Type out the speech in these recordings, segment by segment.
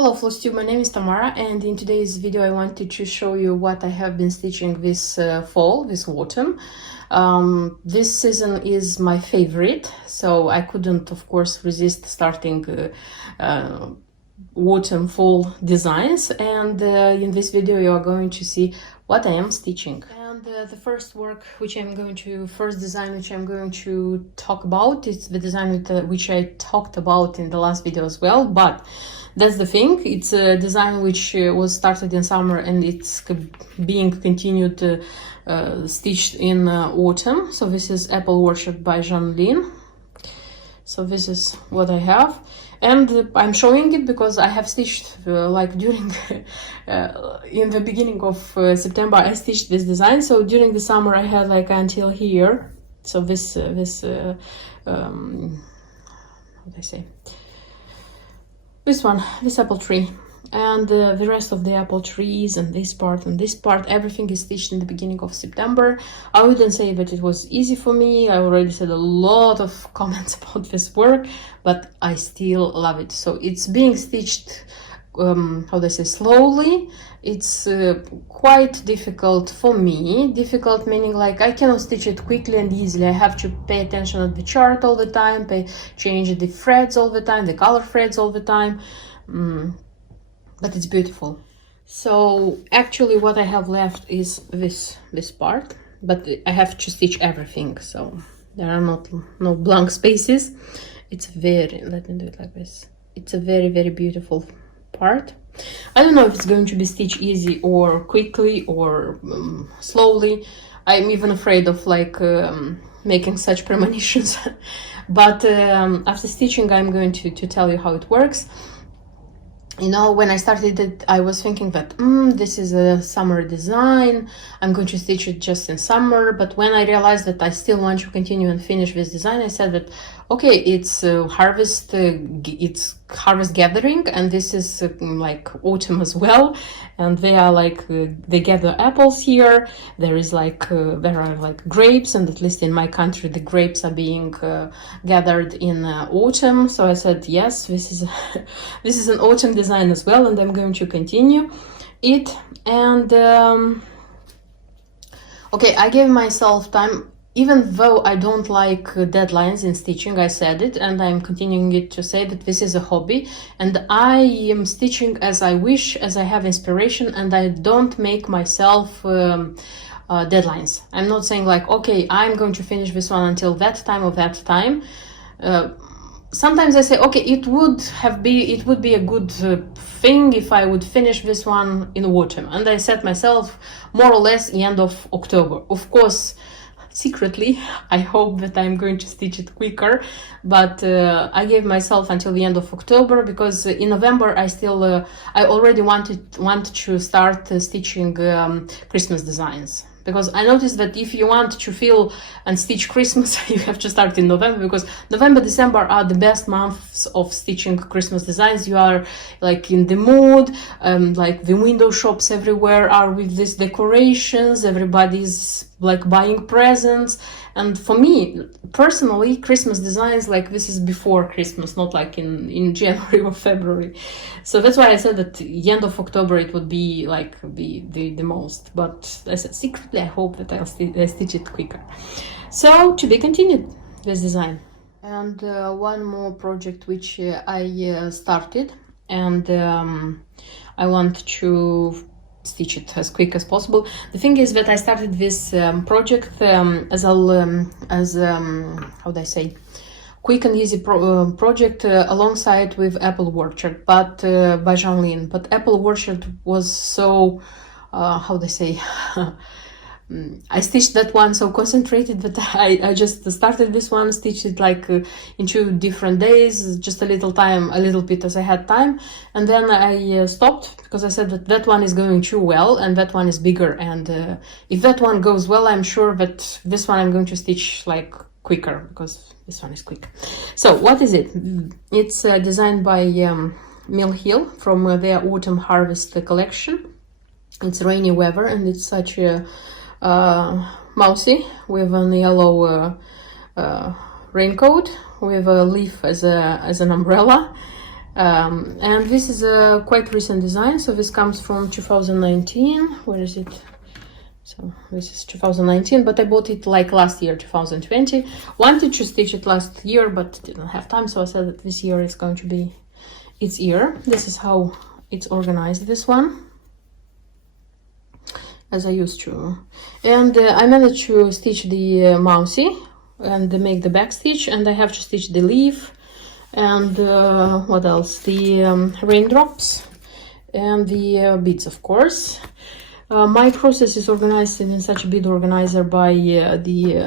Hello FlossTube, my name is Tamara, and in today's video I wanted to show you what I have been stitching this fall, this autumn. This season is my favorite, so I couldn't of course resist starting autumn fall designs, and in this video you are going to see what I am stitching. And the first design which I'm going to talk about is the design which I talked about in the last video as well, but that's the thing, it's a design which was started in summer and it's being continued stitched in autumn. So this is Apple Orchard by Jean. So this is what I have, and I'm showing it because I have stitched during in the beginning of September I stitched this design. So during the summer I had until here. So this how do I say, this apple tree, and the rest of the apple trees and this part, everything is stitched in the beginning of September. I wouldn't say that it was easy for me. I already said a lot of comments about this work, but I still love it. So it's being stitched how do I say, slowly. It's quite difficult for me. Difficult meaning I cannot stitch it quickly and easily. I have to pay attention at the chart all the time, change the threads all the time, the color threads all the time. But it's beautiful. So actually what I have left is this part, but I have to stitch everything, so there are no blank spaces. It's let me do it like this. It's a very, very beautiful part. I don't know if it's going to be stitched easy or quickly or slowly. I'm even afraid of making such premonitions. But after stitching I'm going to tell you how it works. You know, when I started it, I was thinking that this is a summer design, I'm going to stitch it just in summer. But when I realized that I still want to continue and finish this design, I said that okay, it's harvest gathering, and this is autumn as well, and they are they gather apples here. There are grapes, and at least in my country the grapes are being gathered in autumn. So I said yes, this is this is an autumn design as well, and I'm going to continue it. And okay, I gave myself time. Even though I don't like deadlines in stitching, I said it, and I'm continuing it to say that this is a hobby, and I am stitching as I wish, as I have inspiration, and I don't make myself deadlines. I'm not saying okay, I'm going to finish this one until that time or that time. Sometimes I say, okay, it would be a good thing if I would finish this one in autumn, and I set myself more or less the end of October. Of course, secretly I hope that I'm going to stitch it quicker, but I gave myself until the end of October because in November I already want to start stitching Christmas designs, because I noticed that if you want to feel and stitch Christmas you have to start in November, because November, December are the best months of stitching Christmas designs. You are in the mood, the window shops everywhere are with these decorations, everybody's buying presents. And for me personally, Christmas designs this is before Christmas, not in January or February. So that's why I said that the end of October it would be the most. But I said secretly I hope that I'll stitch it quicker. So to be continued, this design. And one more project which I started, and I want to stitch it as quick as possible. The thing is that I started this project as how do I say, quick and easy project alongside with Apple Orchard, but by Jean. But Apple Orchard was so how do I say I stitched that one so concentrated that I just started this one, stitched it in 2 different days, just a little bit as I had time, and then I stopped because I said that one is going too well and that one is bigger, and if that one goes well, I'm sure that this one I'm going to stitch quicker, because this one is quick. So what is it? It's designed by Mill Hill from their Autumn Harvest collection. It's rainy weather, and it's such a mousy with a yellow raincoat with a leaf as an umbrella, And this is a quite recent design, so this comes from 2019. Where is it? So this is 2019, but I bought it like last year, 2020. Wanted to stitch it last year, but didn't have time, so I said that this year it's going to be its year. This is how it's organized, this one, as I used to. And I managed to stitch the mousy and make the back stitch, and I have to stitch the leaf and what else? The raindrops and the beads, of course. My process is organized in such a bead organizer by the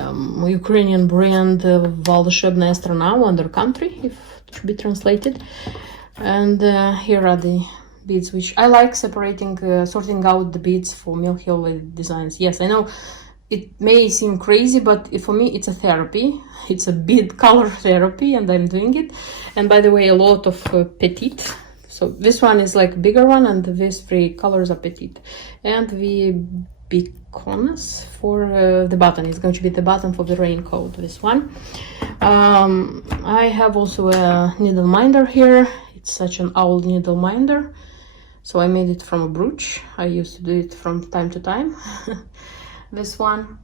Ukrainian brand Волшебная страна, Wonder Country, if it should be translated. And here are the beads, which I like separating, sorting out the beads for Mill Hill designs. Yes, I know it may seem crazy, but for me it's a therapy. It's a bead color therapy, and I'm doing it. And by the way, a lot of petite. So this one is like bigger one, and these three colors are petite. And the beacons for the button is going to be the button for the raincoat, this one. I have also a needle minder here. It's such an old needle minder, so I made it from a brooch. I used to do it from time to time. This one.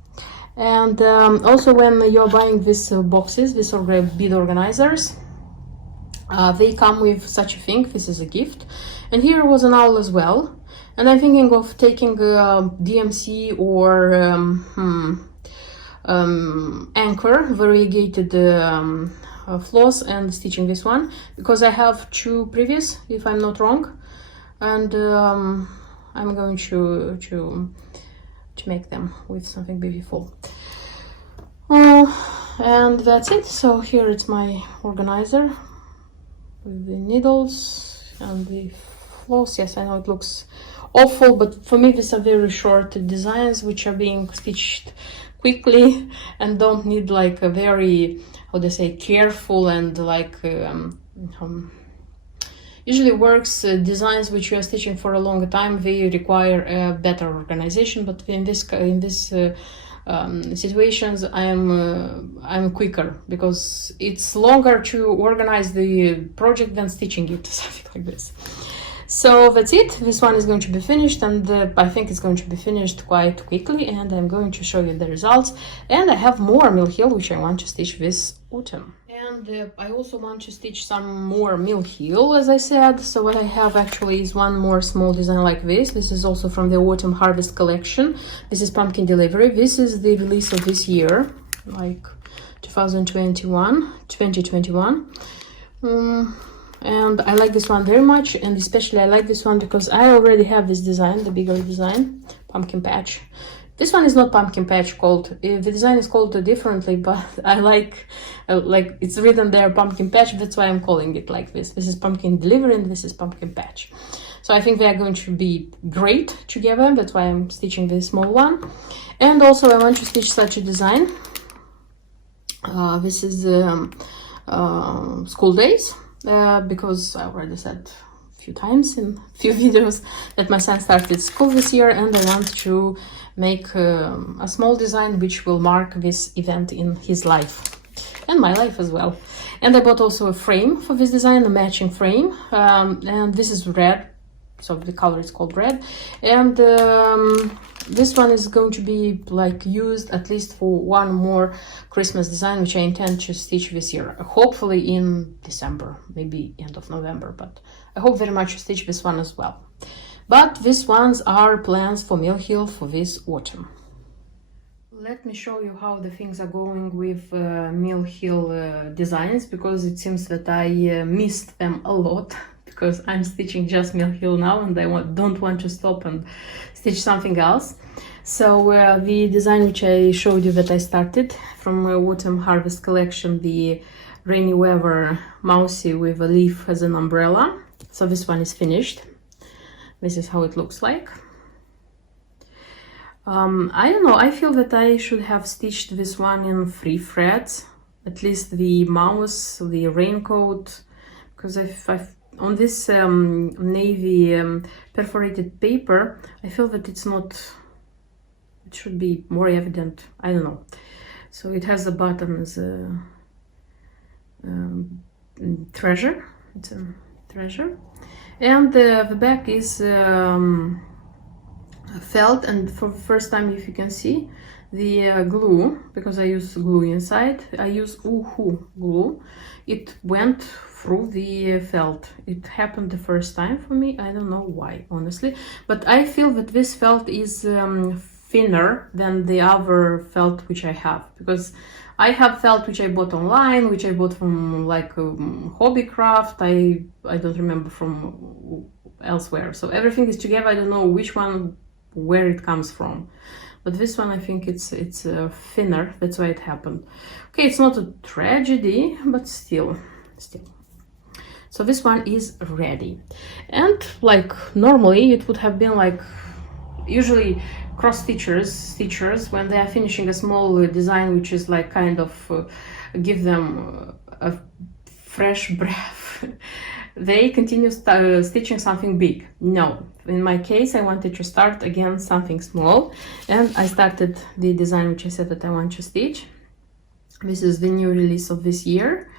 And also when you're buying these boxes, these are bead organizers, they come with such a thing. This is a gift. And here was an owl as well. And I'm thinking of taking DMC or anchor variegated floss and stitching this one, because I have two previous, if I'm not wrong, and I'm going to make them with something beautiful. And that's it. So here it's my organizer with the needles and the floss. Yes, I know it looks awful, but for me these are very short designs which are being stitched quickly and don't need like a very, how do I say, careful and like usually works designs which you are stitching for a longer time, they require a better organization. But in this situations I'm quicker, because it's longer to organize the project than stitching it, something like this. So that's it. This one is going to be finished, and I think it's going to be finished quite quickly, and I'm going to show you the results. And I have more Mill Hill which I want to stitch this autumn. And I also want to stitch some more Mill Hill, as I said. So what I have actually is one more small design like this. This is also from the Autumn Harvest collection. This is Pumpkin Delivery. This is the release of this year, like 2021. And I like this one very much, and especially I like this one because I already have this design, the bigger design, Pumpkin Patch. This one is not Pumpkin Patch called, the design is called differently, but I like it's written there Pumpkin Patch, that's why I'm calling it like this. This is Pumpkin Delivery and this is Pumpkin Patch. So I think they are going to be great together, that's why I'm stitching this small one. And also I want to stitch such a design. This is School Days. Because I already said a few times in a few videos that my son started school this year, and I want to make a small design which will mark this event in his life and my life as well. And I bought also a frame for this design, a matching frame, and this is red, so the color is called red. And this one is going to be like used at least for one more Christmas design which I intend to stitch this year, hopefully in December, maybe end of November, but I hope very much to stitch this one as well. But these ones are plans for Mill Hill for this autumn. Let me show you how the things are going with Mill Hill designs, because it seems that I missed them a lot, because I'm stitching just Mill Hill now and I don't want to stop and stitch something else. So the design which I showed you that I started from Autumn Harvest collection, the rainy weather mousy with a leaf as an umbrella. So this one is finished. This is how it looks like. I don't know, I feel that I should have stitched this one in 3 threads, at least the mouse, the raincoat, because I've on this navy perforated paper, I feel that it's not, it should be more evident, I don't know. So it has a button as a treasure, it's a treasure. And the back is felt, and for the first time, if you can see, the glue, because I use glue inside, I use Uhu glue. It went through the felt. It happened the first time for me. I don't know why, honestly, but I feel that this felt is thinner than the other felt which I have, because I have felt which I bought online, which I bought from like Hobbycraft. I don't remember from elsewhere. So everything is together. I don't know which one, where it comes from. But this one, I think it's thinner. That's why it happened. Okay, it's not a tragedy, but still. So this one is ready. And like normally it would have been like, usually cross stitchers, when they are finishing a small design, which is like kind of give them a fresh breath, they continue stitching something big. No, in my case, I wanted to start again something small, and I started the design which I said that I want to stitch. This is the new release of this year,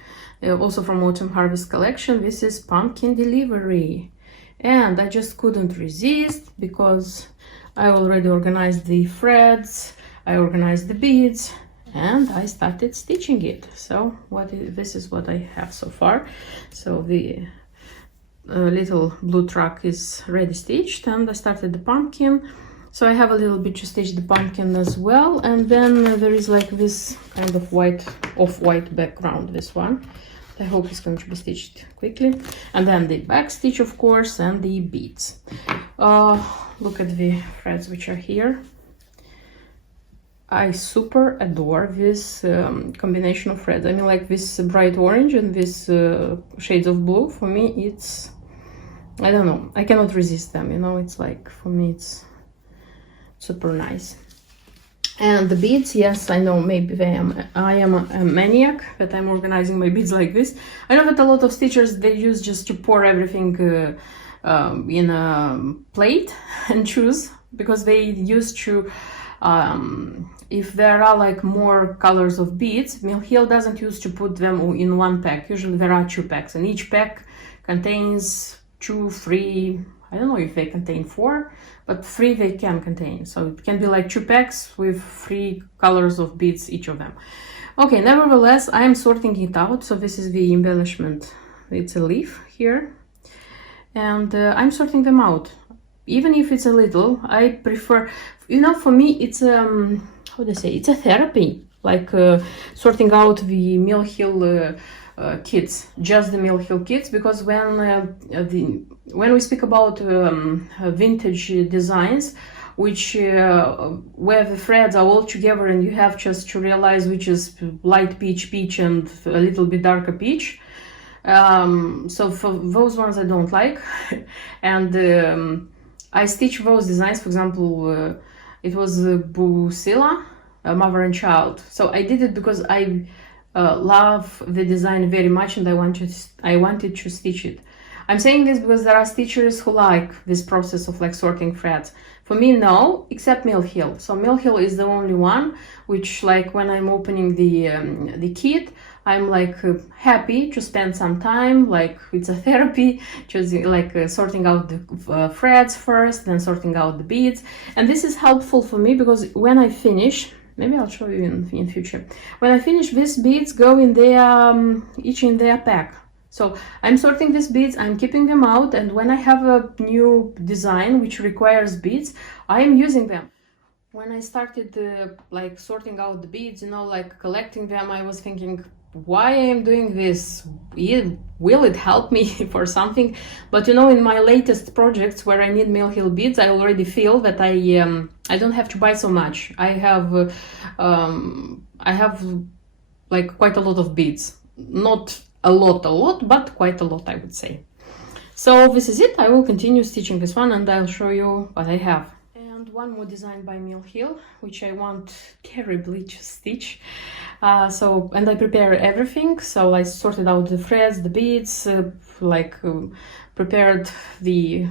also from Autumn Harvest collection. This is Pumpkin Delivery, and I just couldn't resist because I already organized the threads, I organized the beads, and I started stitching it. So this is what I have so far. So the little blue truck is ready stitched, and I started the pumpkin. So I have a little bit to stitch the pumpkin as well, and then there is like this kind of off-white background, this one. I hope it's going to be stitched quickly. And then the back stitch, of course, and the beads. Look at the threads which are here. I super adore this combination of threads. I mean, like this bright orange and this shades of blue. For me, it's, I don't know, I cannot resist them, you know. It's like, for me, it's super nice. And the beads, yes, I know, maybe I am a maniac that I'm organizing my beads like this. I know that a lot of stitchers, they use just to pour everything in a plate and choose, because they used to, if there are like more colors of beads, Mill Hill doesn't use to put them in one pack. Usually there are 2 packs, and each pack contains 2, 3, I don't know if they contain 4, but 3 they can contain. So it can be like 2 packs with 3 colors of beads, each of them. Okay, nevertheless, I am sorting it out. So this is the embellishment. It's a leaf here. And I'm sorting them out. Even if it's a little, I prefer, you know, for me, it's, how do I say, it's a therapy. Like sorting out the Mill Hill kits, just the Mill Hill kits, because when we speak about vintage designs, which where the threads are all together and you have just to realize which is light peach, and a little bit darker peach. So for those ones I don't like, and I stitch those designs. For example, it was Busilla, Mother and Child. So I did it because I love the design very much, and I wanted to stitch it. I'm saying this because there are stitchers who like this process of like sorting threads. For me, no, except Mill Hill. So Mill Hill is the only one which, like, when I'm opening the kit, I'm like happy to spend some time, like it's a therapy, just like sorting out the threads first, then sorting out the beads. And this is helpful for me because when I finish, maybe I'll show you in future, when I finish, these beads go in their each in their pack. So I'm sorting these beads, I'm keeping them out, and when I have a new design which requires beads, I am using them. When I started like sorting out the beads, you know, like collecting them, I was thinking, why I am doing this? Will it help me for something? But you know, in my latest projects where I need Mill Hill beads, I already feel that I don't have to buy so much. I have like quite a lot of beads, not a lot, but quite a lot, I would say. So this is it. I will continue stitching this one, and I'll show you what I have. And one more design by Mill Hill, which I want terribly to stitch. And I prepare everything. So I sorted out the threads, the beads, prepared the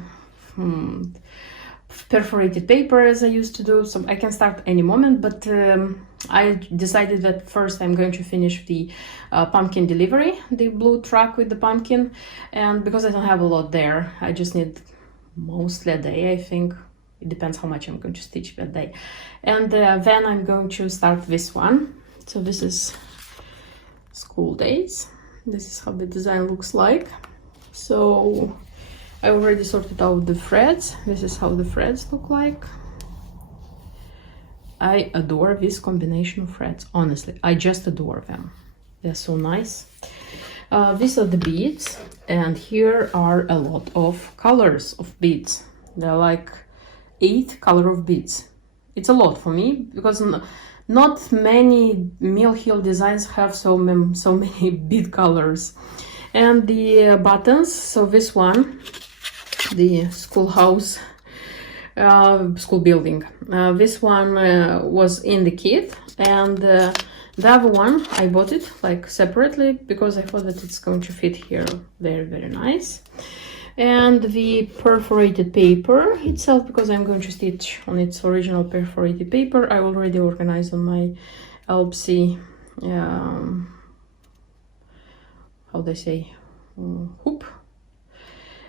perforated paper as I used to do, so I can start any moment, but I decided that first I'm going to finish the pumpkin delivery, the blue truck with the pumpkin, and because I don't have a lot there, I just need mostly a day, I think. It depends how much I'm going to stitch that day. And then I'm going to start this one. So this is School Days. This is how the design looks like. So I already sorted out the threads. This is how the threads look like. I adore this combination of threads. Honestly, I just adore them. They're so nice. These are the beads, and here are a lot of colors of beads. They're like 8 color of beads. It's a lot for me because not many Mill Hill designs have so many bead colors. And the buttons, so this one, the Schoolhouse school building, this one was in the kit, and the other one I bought it like separately because I thought that it's going to fit here very nice. And the perforated paper itself, because I'm going to stitch on its original perforated paper, I already organized on my Alpsy how they say, hoop.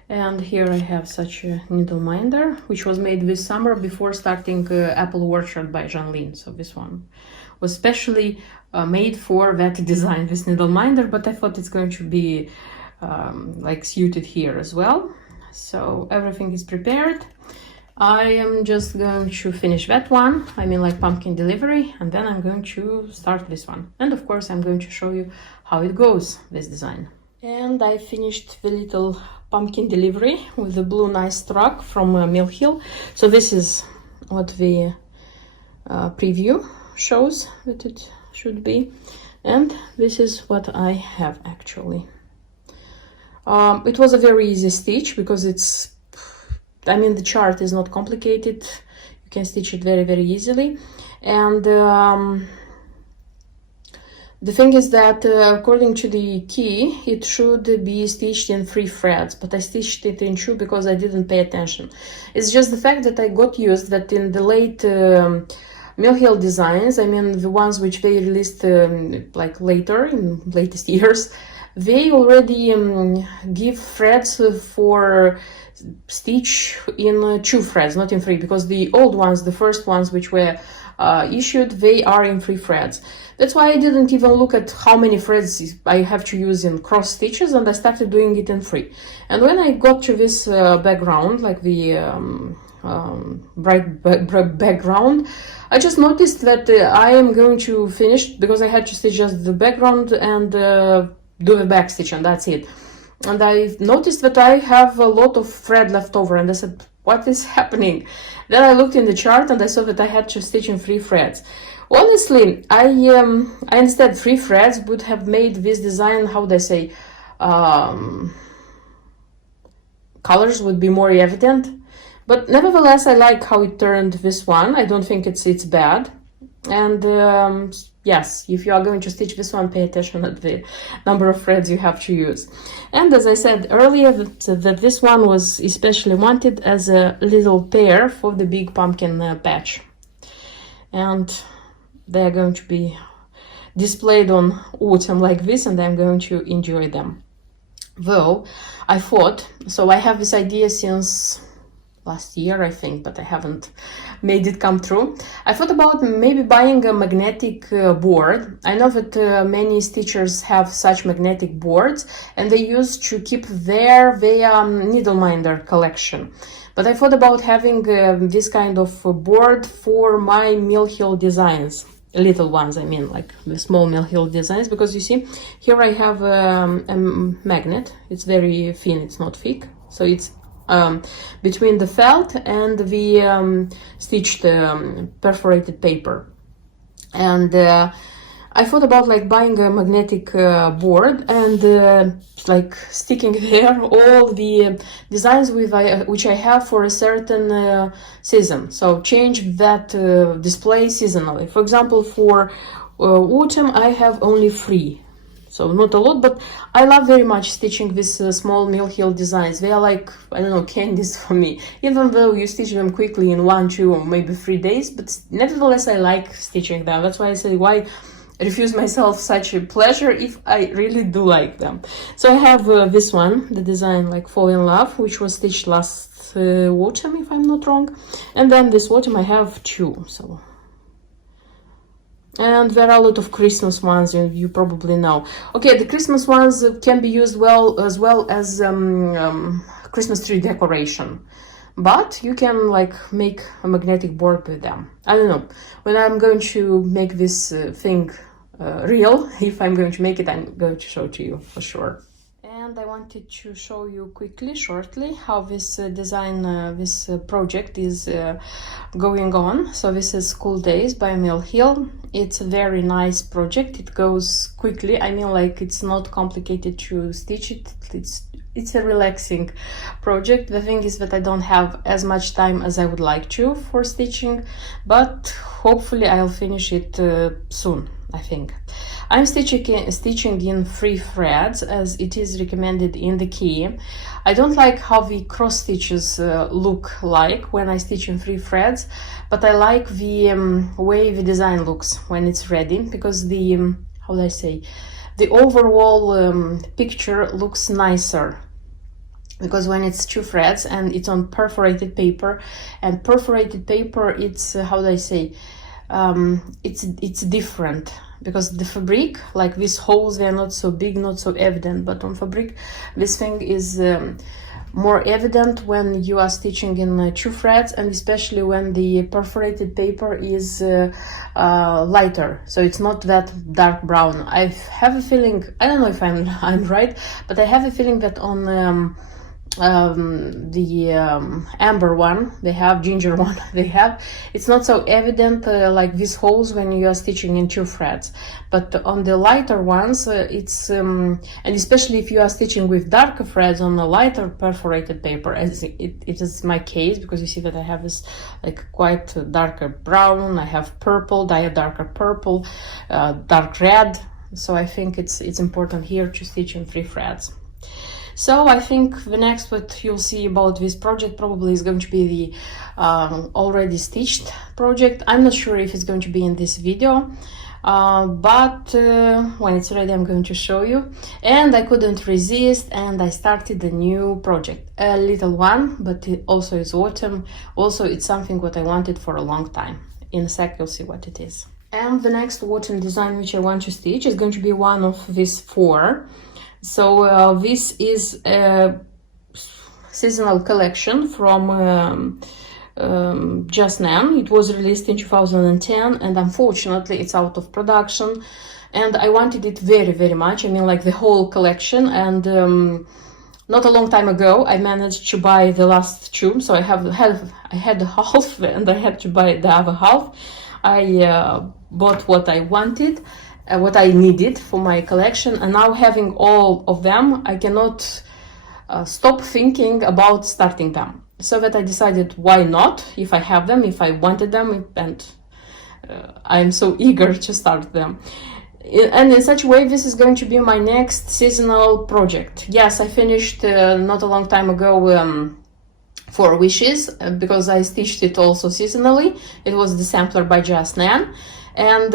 And here I have such a needle minder, which was made this summer before starting Apple Orchard by Jeanline. So this one was specially made for that design, this needle minder, but I thought it's going to be like suited here as well. So everything is prepared. I am just going to finish that one, I mean like pumpkin delivery, and then I'm going to start this one. And of course I'm going to show you how it goes, this design. And I finished the little pumpkin delivery with the blue nice truck from Mill Hill. So this is what the preview shows that it should be, and this is what I have actually. It was a very easy stitch because it's, I mean, the chart is not complicated. You can stitch it very easily. And the thing is that according to the key, it should be stitched in 3 threads, but I stitched it in 2 because I didn't pay attention. It's just the fact that I got used that in the late Mill Hill designs, I mean the ones which they released like later, in latest years, they already give threads for stitch in 2 threads, not in 3, because the old ones, the first ones which were issued, they are in 3 threads. That's why I didn't even look at how many threads I have to use in cross stitches, and I started doing it in 3. And when I got to this background, like the bright background, I just noticed that I am going to finish, because I had to stitch just the background and do the back stitch, and that's it. And I noticed that I have a lot of thread left over, and I said, what is happening? Then I looked in the chart and I saw that I had to stitch in 3 threads. Honestly, I instead 3 threads would have made this design, how would I say, colors would be more evident. But nevertheless, I like how it turned this one. I don't think it's bad. And yes, if you are going to stitch this one, pay attention at the number of threads you have to use. And as I said earlier, that this one was especially wanted as a little pair for the big pumpkin patch. And they are going to be displayed on autumn like this, and I'm going to enjoy them. Though I thought, so I have this idea since last year, I think, but I haven't made it come true. I thought about maybe buying a magnetic board. I know that many stitchers have such magnetic boards, and they used to keep their needle minder collection. But I thought about having this kind of board for my Mill Hill designs. Little ones, I mean, like the small Mill Hill designs, because you see, here I have a magnet. It's very thin, it's not thick, so it's between the felt and the stitched perforated paper. And I thought about like buying a magnetic board and like sticking there all the designs which I have for a certain season. So change that display seasonally. For example, for autumn I have only 3. so not a lot, but I love very much stitching with small mill heel designs. They are like, I don't know, candies for me, even though you stitch them quickly in 1, 2 or maybe 3 days, but nevertheless I like stitching them. That's why I say, why refuse myself such a pleasure if I really do like them. So I have this one, the design like Fall in Love, which was stitched last autumn, if I'm not wrong, and then this autumn I have 2. So, and there are a lot of Christmas ones, and you probably know. Okay, the Christmas ones can be used as well as Christmas tree decoration, but you can like make a magnetic board with them. I don't know, when I'm going to make this thing real, if I'm going to make it, I'm going to show to you for sure. And I wanted to show you quickly, shortly, how this design, this project is going on. So this is School Days by Mill Hill. It's a very nice project. It goes quickly. I mean, like, it's not complicated to stitch it. It's a relaxing project. The thing is that I don't have as much time as I would like to for stitching, but hopefully I'll finish it soon, I think. I'm stitching in 3 threads as it is recommended in the key. I don't like how the cross stitches look like when I stitch in 3 threads, but I like the way the design looks when it's ready, because the, how do I say, the overall picture looks nicer. Because when it's 2 threads and it's on perforated paper, and perforated paper, it's how do I say, it's different, because the fabric, like these holes, they're not so big, not so evident, but on fabric this thing is more evident when you are stitching in 2 threads, and especially when the perforated paper is lighter, so it's not that dark brown. I have a feeling, I don't know if I'm right, but I have a feeling that on the amber one they have, ginger one they have, it's not so evident like these holes when you are stitching in 2 threads, but on the lighter ones it's and especially if you are stitching with darker threads on a lighter perforated paper, as it is my case, because you see that I have this like quite darker brown, I have purple, darker purple, dark red, so I think it's important here to stitch in 3 threads. So I think the next what you'll see about this project probably is going to be the already stitched project. I'm not sure if it's going to be in this video, but when it's ready I'm going to show you. And I couldn't resist and I started a new project, a little one, but it also is autumn. Also it's something what I wanted for a long time. In a sec you'll see what it is. And the next autumn design which I want to stitch is going to be one of these 4. So this is a seasonal collection from Just Nan. It was released in 2010 and unfortunately it's out of production, and I wanted it very, very much. I mean, like the whole collection, and not a long time ago I managed to buy the last 2, so I had the half and I had to buy the other half. I bought what I wanted, what I needed for my collection, and now having all of them I cannot stop thinking about starting them. So that I decided, why not, if I have them, if I wanted them, and I'm so eager to start them. And in such a way this is going to be my next seasonal project. Yes, I finished not a long time ago 4 Wishes, because I stitched it also seasonally. It was the sampler by Just Nan. And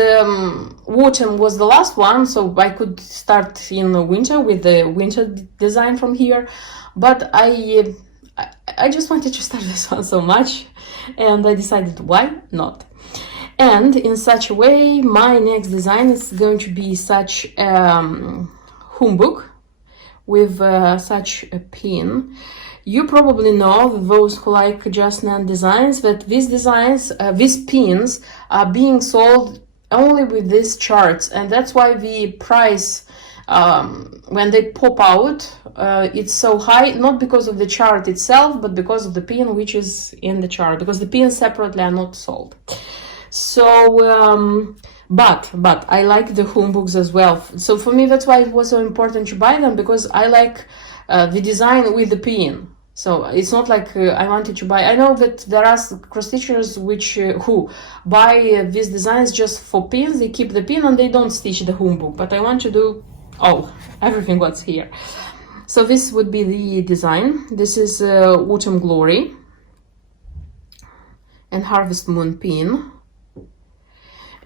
autumn was the last one, so I could start in the winter with the winter design from here. But I just wanted to start this one so much, and I decided, why not? And in such a way, my next design is going to be such a humbug with such a pin. You probably know, those who like Just Nan designs, that these designs, these pins are being sold only with these charts, and that's why the price when they pop out it's so high, not because of the chart itself, but because of the pin which is in the chart, because the pins separately are not sold. So but I like the humbugs as well, so for me that's why it was so important to buy them, because I like the design with the pin. So it's not like I wanted to buy. I know that there are cross stitchers which who buy these designs just for pins. They keep the pin and they don't stitch the humbug. But I want to do oh, everything what's here. So this would be the design. This is Autumn Glory and Harvest Moon pin.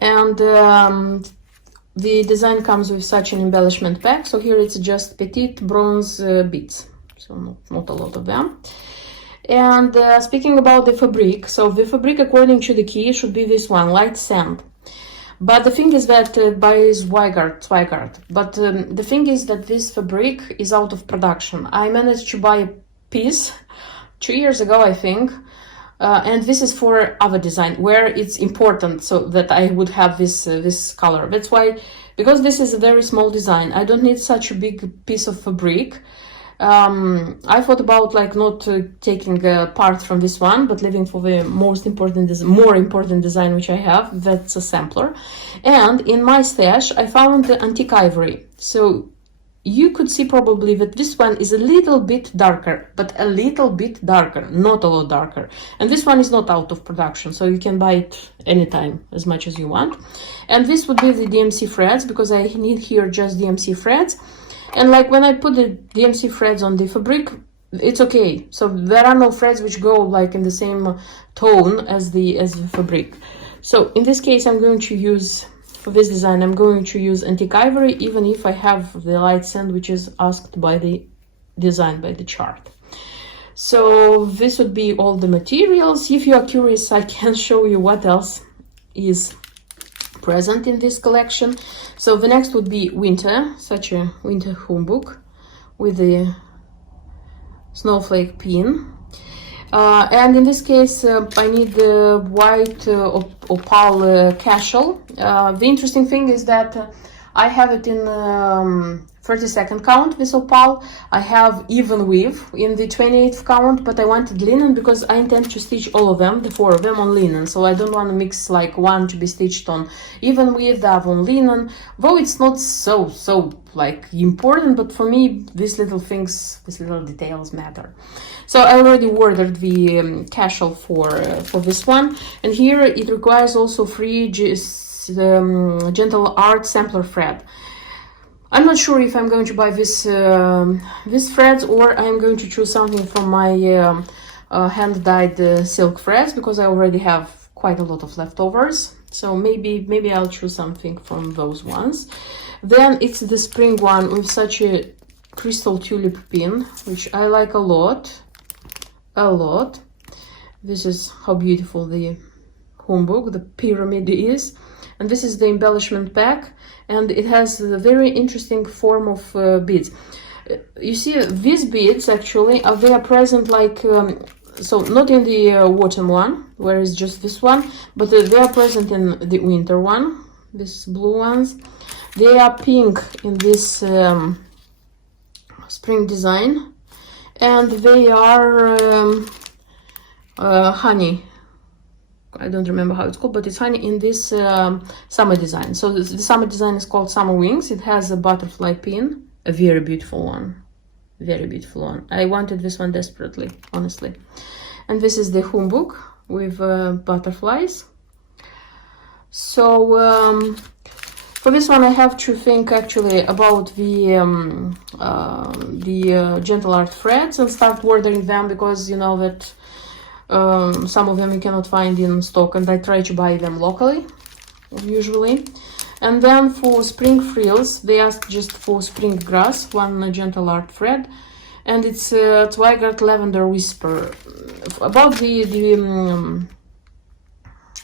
And the design comes with such an embellishment pack. So here it's just petite bronze beads, so not a lot of them. And speaking about the fabric, so the fabric according to the key should be this one, light sand. But the thing is that by Zweigart. But the thing is that this fabric is out of production. I managed to buy a piece 2 years ago, I think. And this is for other design where it's important so that I would have this color. That's why, because this is a very small design, I don't need such a big piece of fabric. I thought about like not taking part from this one, but leaving for the more important design which I have. That's a sampler. And in my stash, I found the antique ivory. So you could see probably that this one is a little bit darker, but a little bit darker, not a lot darker. And this one is not out of production, so you can buy it anytime, as much as you want. And this would be the DMC threads, because I need here just DMC threads. And like when I put the DMC threads on the fabric, it's okay. So there are no threads which go like in the same tone as the fabric. So in this case, I'm going to use, for this design, I'm going to use antique ivory, even if I have the light sand, which is asked by the design, by the chart. So this would be all the materials. If you are curious, I can show you what else is present in this collection. So the next would be winter, such a winter home book with the snowflake pin. And in this case, I need the white opal casual. The interesting thing is that I have it in 32nd count, this opal. I have even weave in the 28th count, but I wanted linen because I intend to stitch all of them, the 4 of them, on linen. So I don't want to mix like one to be stitched on even weave, the other on linen. Though it's not so like important, but for me, these little things, these little details matter. So I already ordered the casual for this one, and here it requires also free gentle art sampler thread. I'm not sure if I'm going to buy this threads, or I'm going to choose something from my hand-dyed silk threads, because I already have quite a lot of leftovers. So maybe I'll choose something from those ones. Then it's the spring one with such a crystal tulip pin, which I like a lot. This is how beautiful the home book, the pyramid is. And this is the embellishment pack, and it has a very interesting form of beads. You see, these beads actually they are present like so not in the autumn one, where it's just this one, but they are present in the winter one, these blue ones. They are pink in this spring design, and they are honey. I don't remember how it's called, but it's honey in this summer design. So the summer design is called Summer Wings. It has a butterfly pin, a very beautiful one. Very beautiful one. I wanted this one desperately, honestly. And this is the home book with butterflies. So for this one, I have to think actually about the gentle art threads and start ordering them, because you know that some of them you cannot find in stock, and I try to buy them locally usually. And then for spring frills, they asked just for spring grass, one gentle art thread, and it's Zweigart Lavender Whisper. About the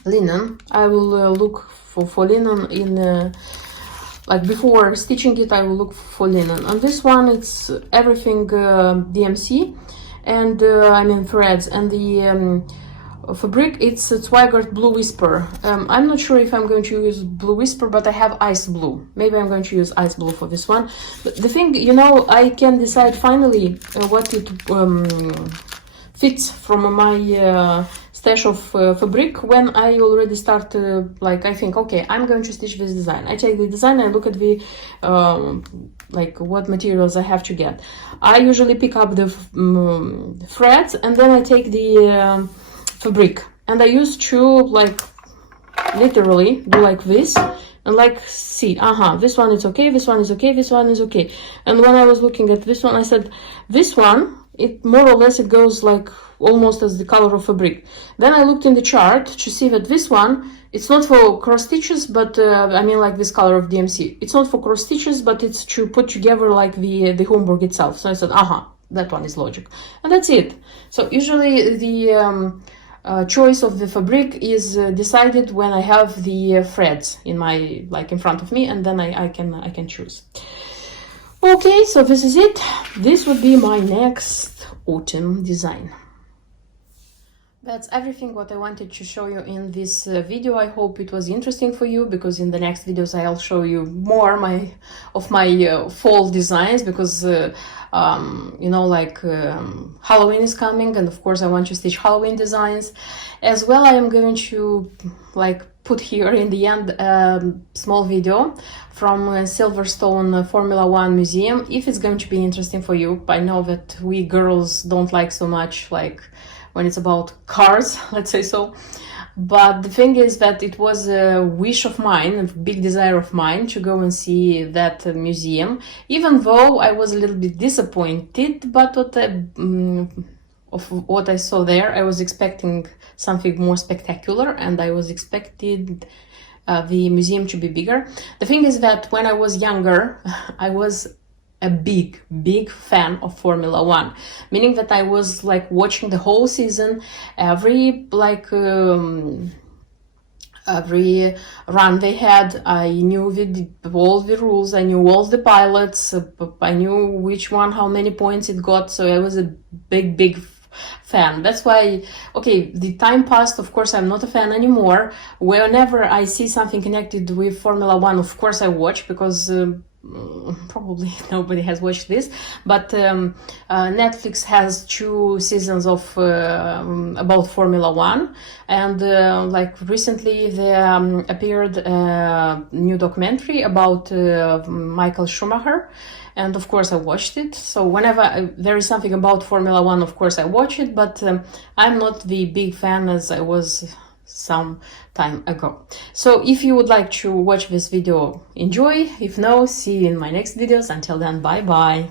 linen, I will look for linen in like before stitching it. I will look for linen. On this one, it's everything DMC, and I mean threads, and the fabric, it's Zweigart Blue Whisper. I'm not sure if I'm going to use Blue Whisper, but I have Ice Blue. Maybe I'm going to use Ice Blue for this one. But the thing, you know, I can decide finally what it fits from my stash of fabric when I already start like I think, okay, I'm going to stitch this design. I take the design, I look at the like what materials I have to get. I usually pick up the threads, and then I take the fabric, and I used to like literally do like this and like see, this one is okay, this one is okay, this one is okay. And when I was looking at this one, I said, this one, it more or less it goes like almost as the color of a brick. Then I looked in the chart to see that this one, it's not for cross stitches, but I mean like this color of DMC. It's not for cross stitches, but it's to put together like the Homburg itself. So I said, that one is logic. And that's it. So usually the choice of the fabric is decided when I have the threads in my, like in front of me, and then I can choose. Okay, so this is it. This would be my next autumn design. That's everything what I wanted to show you in this video. I hope it was interesting for you, because in the next videos I'll show you more of my fall designs, because you know, like Halloween is coming, and of course I want to stitch Halloween designs as well. I am going to like put here in the end a small video from Silverstone Formula One Museum, if it's going to be interesting for you. I know that we girls don't like so much like when it's about cars, let's say so. But the thing is that it was a wish of mine, a big desire of mine, to go and see that museum, even though I was a little bit disappointed. But of what I saw there, I was expecting something more spectacular, and I was expecting the museum to be bigger. The thing is that when I was younger, I was a big fan of Formula One, meaning that I was like watching the whole season, every every run they had. I knew all the rules, I knew all the pilots, I knew which one, how many points it got, so I was a big fan. That's why, okay, the time passed, of course I'm not a fan anymore. Whenever I see something connected with Formula One, of course I watch, because probably nobody has watched this, but Netflix has 2 seasons of about Formula One, and like recently there appeared a new documentary about Michael Schumacher, and of course I watched it. So whenever there is something about Formula One, of course I watch it, but I'm not the big fan as I was some time ago. So if you would like to watch this video, enjoy. If no, see you in my next videos. Until then, bye bye.